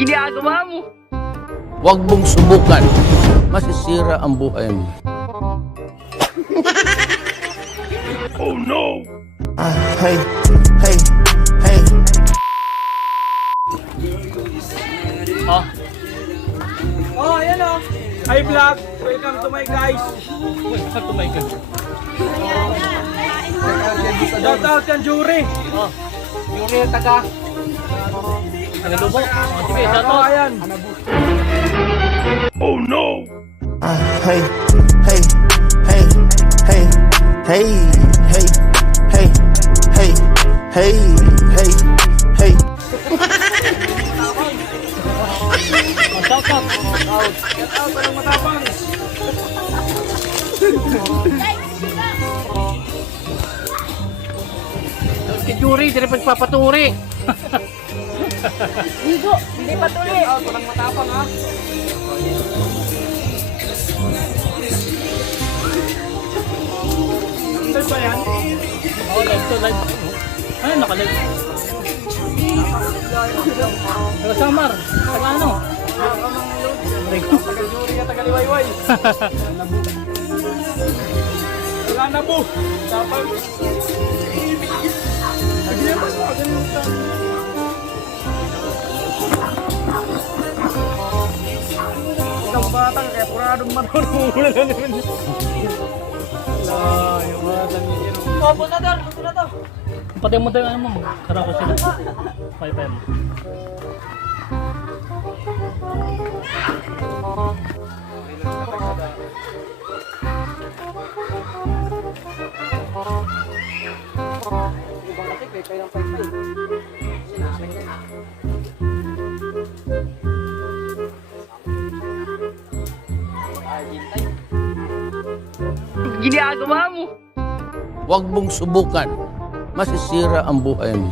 ginagawa mo? Huwag mong subukan. Masisira ang buhay mo. Oh no! Hey, hey, hey. Oh. Oh, ayan oh. Hi vlog. Welcome to my guys. Welcome to my guys. Shout out yan, Jury. Oh. Jury taga Lubo. Oh, sige, shout out. Ayan. Oh no! Hey, hey, hey, hey, hey, hey, hey, hey, hey, hey, hey. Shout out. Shout out walang matapang. Si Jury, di rin pagpapaturi. Ligo, hindi patuli. Shout out walang matapang ha. Live ba yan? Oh, live to live. Ay, naka-live. Taga Samar. Taga ano? Taga Jury at taga Liwayway. Wala na po. Tapang. Lagi naman sa kagalimutan. Isang batang kaya puradong marunong na naman. Yung mga dami. Oh, punador! Punador! Patay mo tayo, ano mo? Karako sila. Pay mo. Ginagawa mo? Huwag mong subukan. Masisira ang buhay mo.